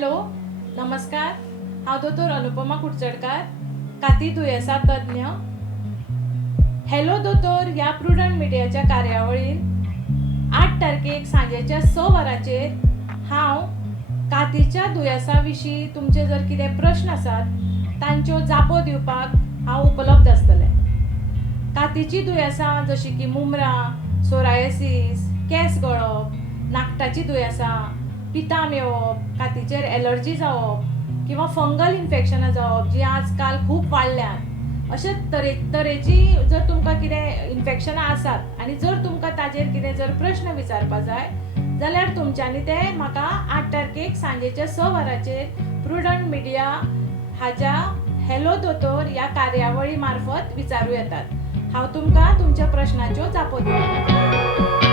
Hello नमस्कार। हांव दोतोर अनुपमा कुडचडकार, काती दुयेंसां तज्ञ। हॅलो दोतोर ह्या प्रुडंट मिडियाच्या कार्यावळीन 8 तारखेक सांजेच्या 6 वरांचेर हांव कातीच्या दुयेंसां विशीं तुमचे जर कितें प्रश्न आसात तांच्यो जापो दिवपाक हांव उपलब्ध आसतलें। कातीची दुयेंसां जशीं की मुमरां, सोरायसिस, केंस गळप, नाकटाची दुयेंसां, पिताम येवप, कातीचेर एलर्जी जावप किंवा फंगल इन्फेक्शनां जावप जी आजकाल खूब वाडल्यात। अशे तरेची जर तुमकां कितें इन्फेक्शनां आसात आनी जर तुमकां ताजेर कितें जर प्रश्न विचारपा जाय जाल्यार तुमच्यांनी ते म्हाका 8 तारखेक सांजेच्या 6 वरांचेर प्रुडंट मिडिया हाच्या हॅलो दोतोर ह्या कार्यावळी मार्फत विचारूं येतात। हांव तुमकां तुमच्या प्रश्नाच्यो जापो दितलें।